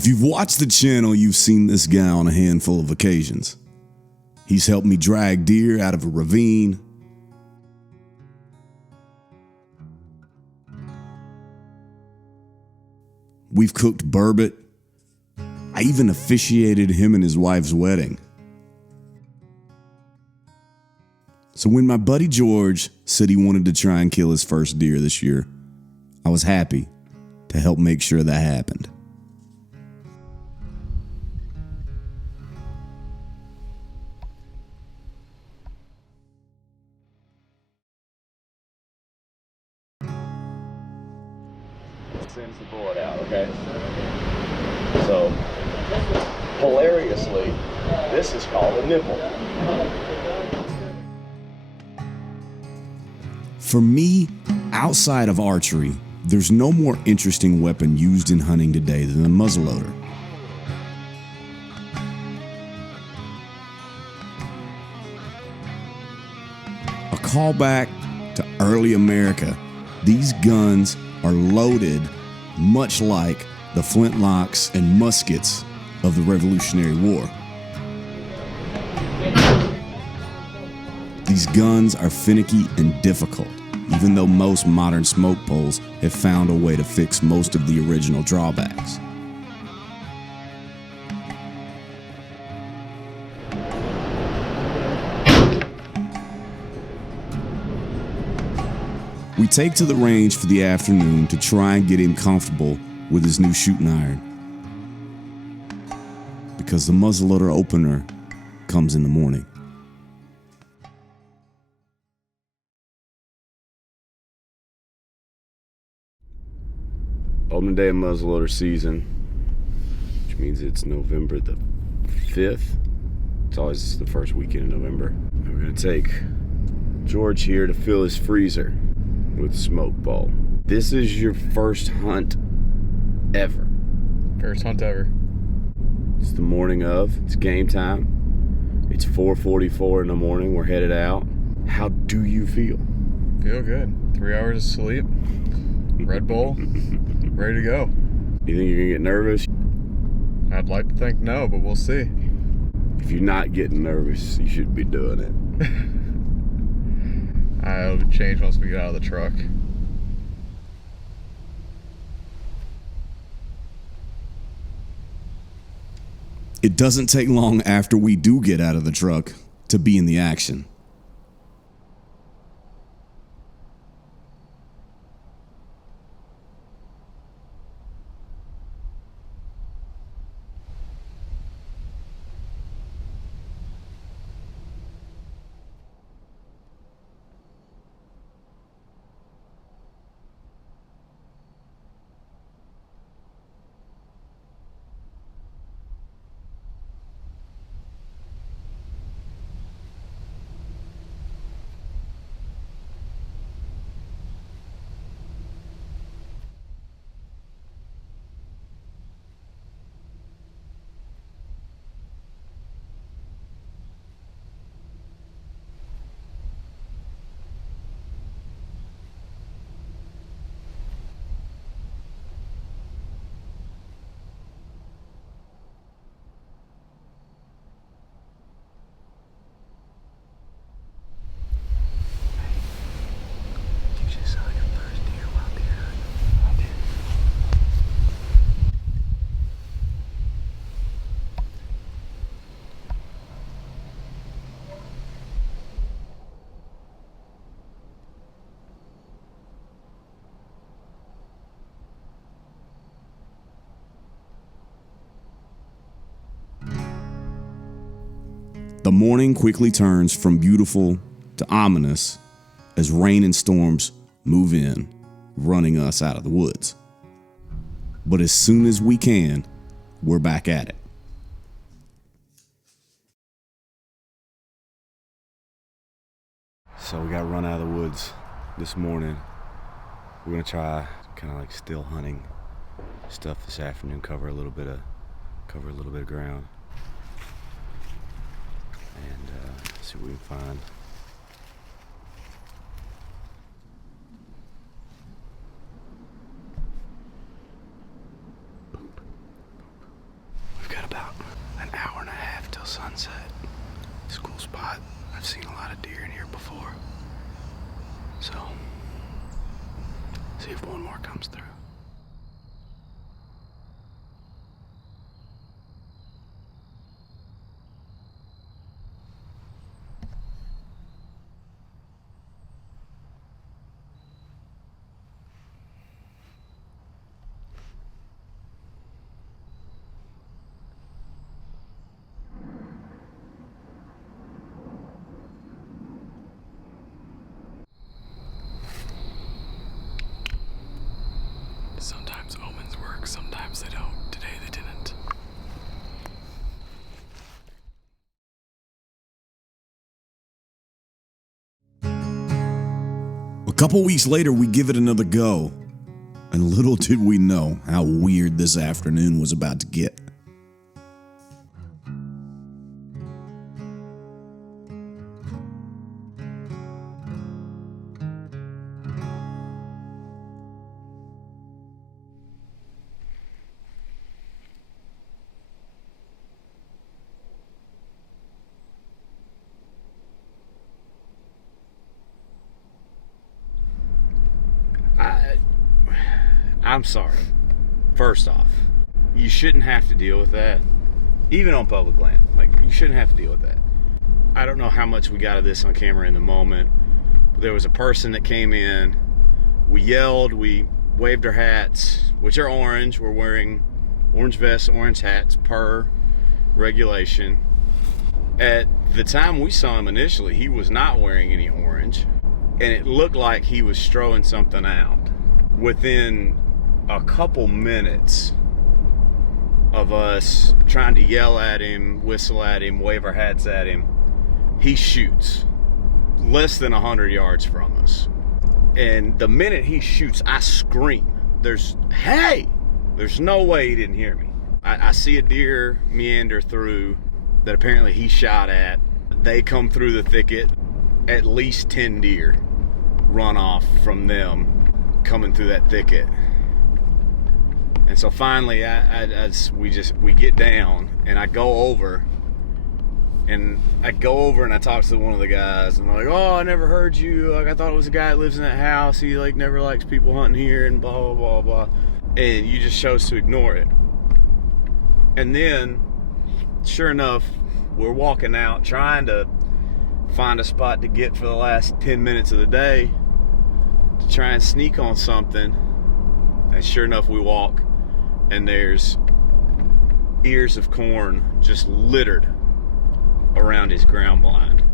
If you've watched the channel, you've seen this guy on a handful of occasions. He's helped me drag deer out of a ravine. We've cooked burbot. I even officiated him and his wife's wedding. So when my buddy George said he wanted to try and kill his first deer this year, I was happy to help make sure that happened. Sends the bullet out, okay? So, hilariously, this is called a nipple. For me, outside of archery, there's no more interesting weapon used in hunting today than the muzzleloader. A callback to early America, these guns are loaded much like the flintlocks and muskets of the Revolutionary War. These guns are finicky and difficult, even though most modern smoke poles have found a way to fix most of the original drawbacks. We take to the range for the afternoon to try and get him comfortable with his new shooting iron, because the muzzleloader opener comes in the morning. Opening day of muzzleloader season, which means it's November the 5th. It's always the first weekend in November. We're gonna take George here to fill his freezer with smoke bowl. This is your first hunt ever. First hunt ever. It's the morning of, it's game time. It's 4:44 in the morning, we're headed out. How do you feel? Feel good. 3 hours of sleep. Red Bull. Ready to go. You think you're gonna get nervous? I'd like to think no, but we'll see. If you're not getting nervous, you should be doing it. It'll change once we get out of the truck. It doesn't take long after we do get out of the truck to be in the action. The morning quickly turns from beautiful to ominous as rain and storms move in, running us out of the woods. But as soon as we can, we're back at it. So we got run out of the woods this morning. We're gonna try kind of like still hunting stuff this afternoon, cover a little bit of ground, and see what we can find. an hour and a half till sunset. It's a cool spot. I've seen a lot of deer in here before. So, see if one more comes through. Sometimes omens work, sometimes they don't. Today they didn't. A couple weeks later, we give it another go. And little did we know how weird this afternoon was about to get. I'm sorry. First off, you shouldn't have to deal with that. Even on public land. Like, you shouldn't have to deal with that. I don't know how much we got of this on camera in the moment. But there was a person that came in. We yelled. We waved our hats, which are orange. We're wearing orange vests, orange hats per regulation. At the time we saw him initially, he was not wearing any orange. And it looked like he was strolling something out. Within a couple minutes of us trying to yell at him, whistle at him, wave our hats at him, he shoots less than 100 yards from us. And the minute he shoots, I scream. There's no way he didn't hear me. I see a deer meander through that apparently he shot at. They come through the thicket. At least 10 deer run off from them coming through that thicket. And so finally we get down, and I go over and I talk to one of the guys, and they're like, oh, I never heard you, like I thought it was a guy that lives in that house, he like never likes people hunting here and blah blah blah blah. And you just chose to ignore it. And then sure enough, we're walking out trying to find a spot to get for the last 10 minutes of the day to try and sneak on something. And sure enough, we walk, and there's ears of corn just littered around his ground blind.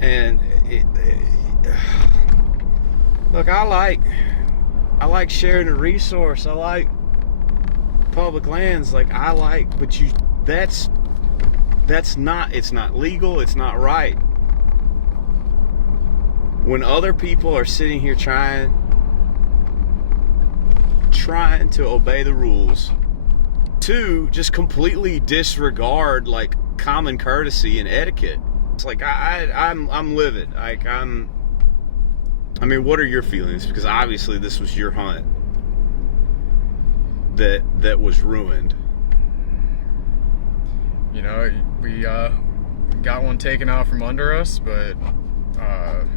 And look, I like sharing a resource. I like public lands. But that's not, it's not legal. It's not right. When other people are sitting here trying to obey the rules, to just completely disregard like common courtesy and etiquette. It's like I'm livid. Like I mean, what are your feelings? Because obviously this was your hunt that was ruined. You know, we got one taken out from under us, but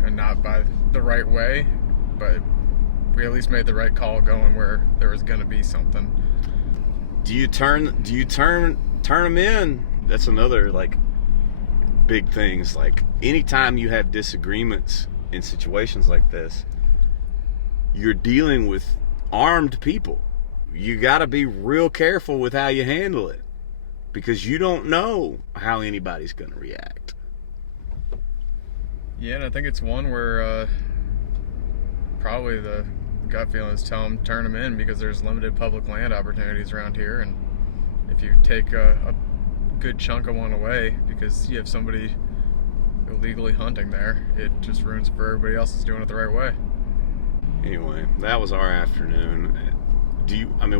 and not by the right way, but we at least made the right call going where there was going to be something. Do you turn them in? That's another like big things. Like anytime you have disagreements in situations like this, you're dealing with armed people. You got to be real careful with how you handle it, because you don't know how anybody's going to react. Yeah, and I think it's one where probably the gut feeling is tell them turn them in, because there's limited public land opportunities around here, and if you take a good chunk of one away because you have somebody illegally hunting there. It just ruins it for everybody else that's doing it the right way. Anyway, that was our afternoon.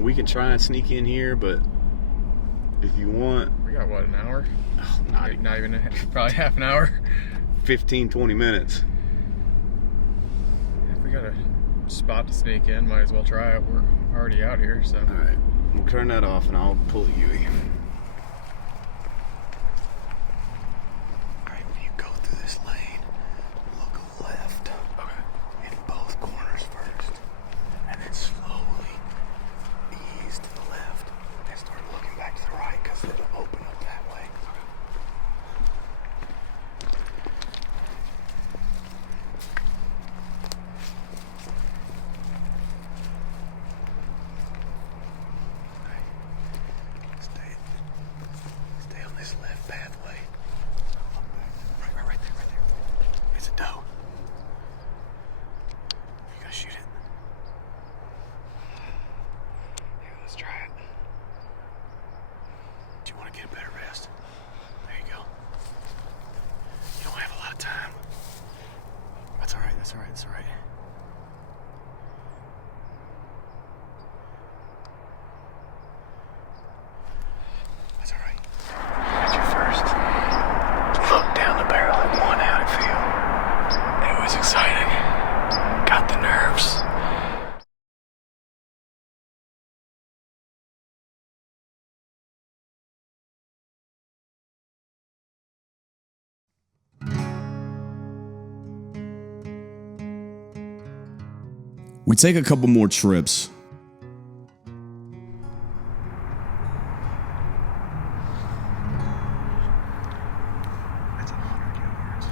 We can try and sneak in here, but if you want... We got, what, an hour? Oh, not even, probably half an hour. 15, 20 minutes. If we got a spot to sneak in, might as well try it. We're already out here, so. Alright, we'll turn that off and I'll pull a Yui. Alright, when you go through this lane, look left. Okay. In both corners first. And then slowly ease to the left. And start looking back to the right because it'll open up that way. Stay on this left pathway. Right there. It's a doe. You gonna shoot it? Yeah, let's try it. Do you want to get a better rest? There you go. You don't have a lot of time. That's all right. That's all right. Got you first. Look down the barrel at one out it feel. It was exciting. Got the nerves. We take a couple more trips. That's 100 yards.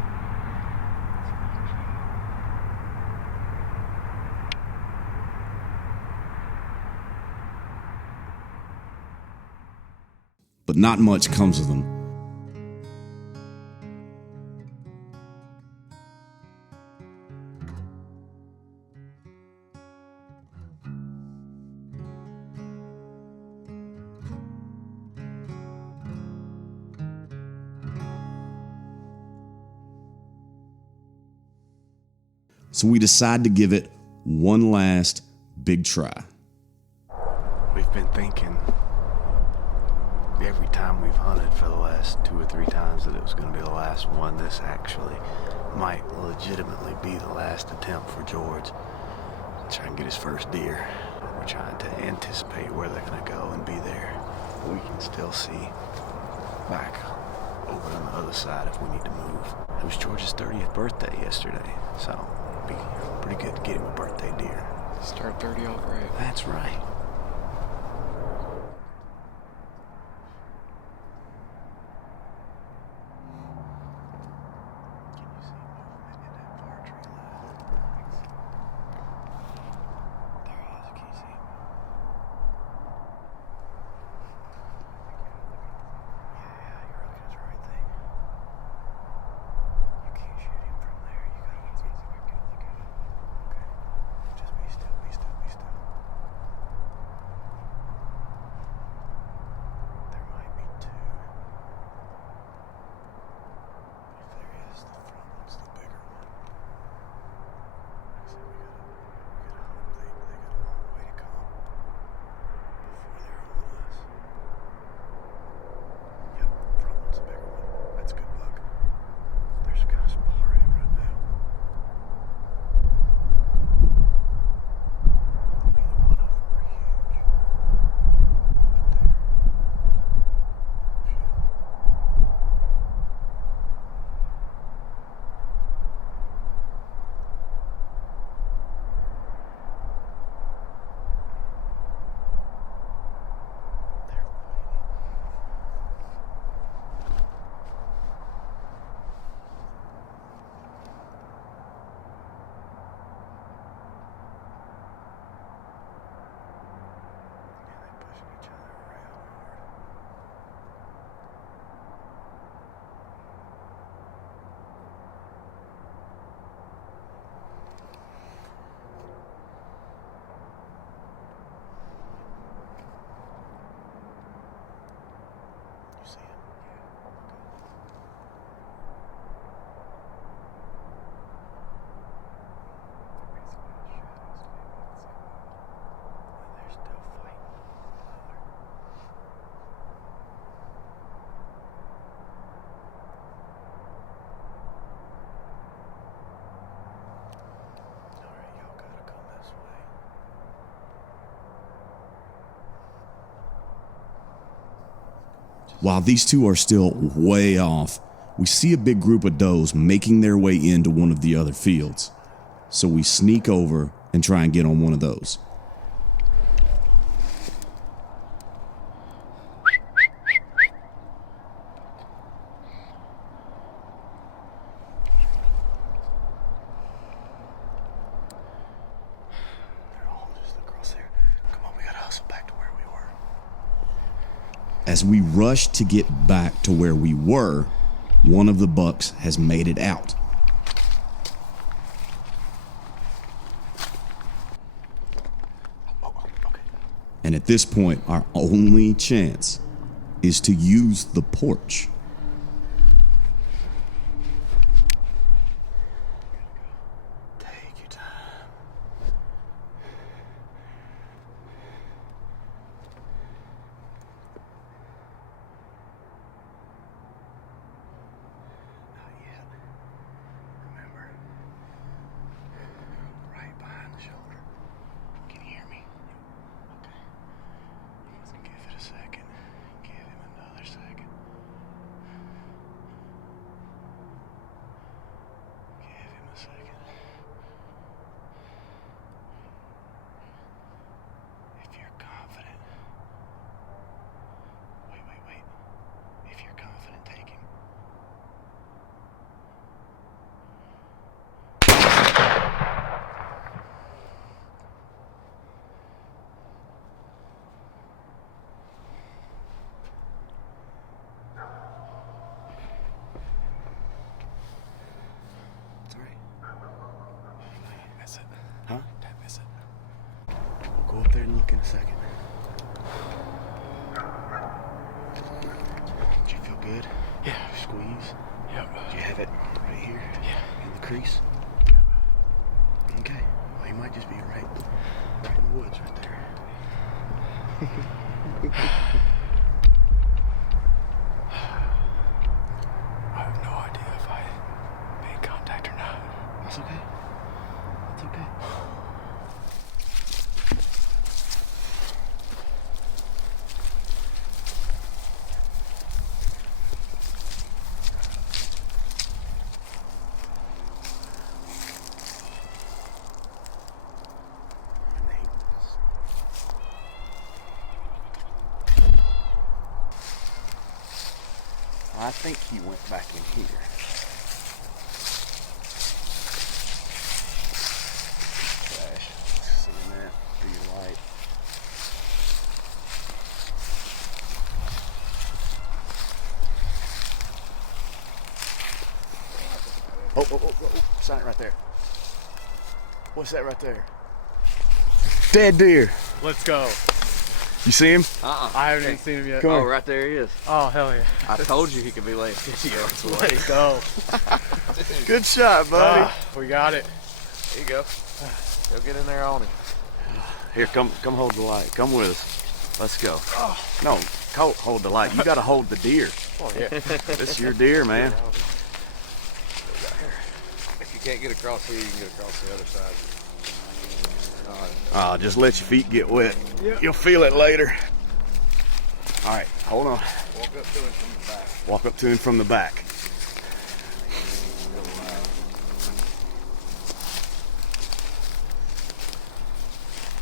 But not much comes of them. So we decide to give it one last big try. We've been thinking every time we've hunted for the last 2 or 3 times that it was going to be the last one. This actually might legitimately be the last attempt for George to try and get his first deer. We're trying to anticipate where they're going to go and be there. We can still see back over on the other side if we need to move. It was George's 30th birthday yesterday, so it'd be pretty good to get him a birthday deer. Start 30 off right. That's right. While these two are still way off, we see a big group of does making their way into one of the other fields. So we sneak over and try and get on one of those. As we rush to get back to where we were, one of the bucks has made it out. And at this point, our only chance is to use the porch. Take your time. Not yet. Remember, right behind the shoulder. Can you hear me? Okay. Give it a second. Give him another second. Give him a second. If you're confident. Wait. If you're confident, take him. It's alright. Don't miss it. Huh? Don't miss it. Go up there and look in a second. Did you feel good? Yeah. Squeeze? Yep. Did you have it right here? Yeah. In the crease? Yep. Okay. Well, you might just be right in the woods right there. I have no idea if I made contact or not. That's okay. That's okay. I think he went back in here. Flash. Seeing that through your light. Oh. Sign it right there. What's that right there? Dead deer. Let's go. You see him? I haven't even seen him yet. Come on. Right there he is. Oh, hell yeah. I told you he could be laying 50 yards away. Let's go. Good shot, buddy. We got it. There you go. Go get in there on him. Here, come hold the light. Come with us. Let's go. No, hold the light. You got to hold the deer. Oh, yeah. This is your deer, man. If you can't get across here, you can get across the other side. Just let your feet get wet. Yep. You'll feel it later. All right, hold on. Walk up to him from the back. Walk up to him from the back.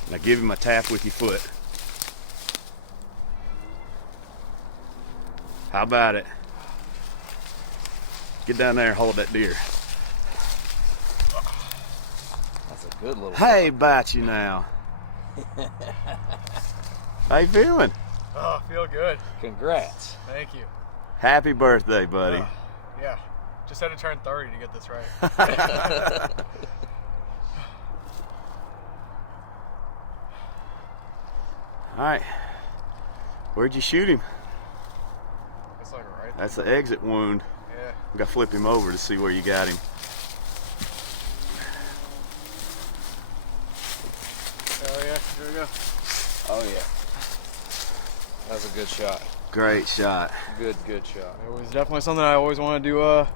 Now give him a tap with your foot. How about it? Get down there and hold that deer. That's a good little Hey, bite you now. How you feeling? Oh, I feel good. Congrats. Thank you. Happy birthday, buddy. Yeah. Just had to turn 30 to get this right. All right. Where'd you shoot him? It's like right there. That's the exit wound. Yeah. We gotta flip him over to see where you got him. Oh, yeah. Here we go. Oh, yeah. That was a good shot. Great shot. Good shot. It was definitely something I always wanted to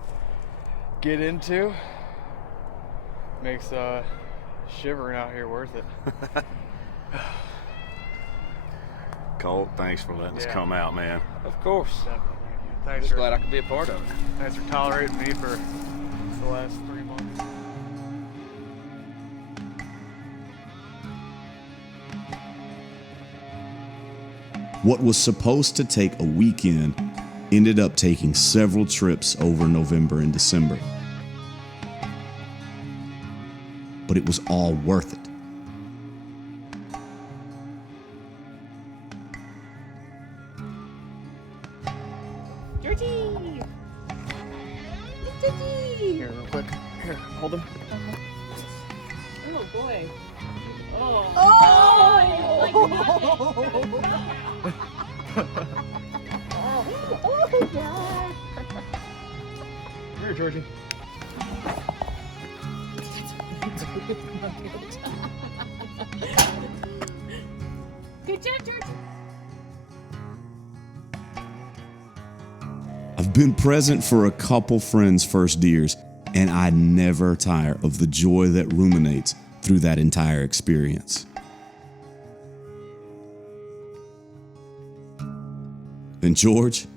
get into. Makes shivering out here worth it. Colt, thanks for letting us come out, man. Of course. Definitely. I'm Thanks just for, glad I could be a part of it. thanks for tolerating me for the last 3 months. What was supposed to take a weekend ended up taking several trips over November and December. But it was all worth it. Georgie! Georgie! Here, real quick. Here, hold him. Oh boy. Oh! Oh! Like oh God! Here, Georgie. Good job, Georgie. I've been present for a couple friends' first deers, and I never tire of the joy that ruminates through that entire experience. And George?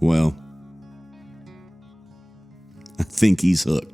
Well, I think he's hooked.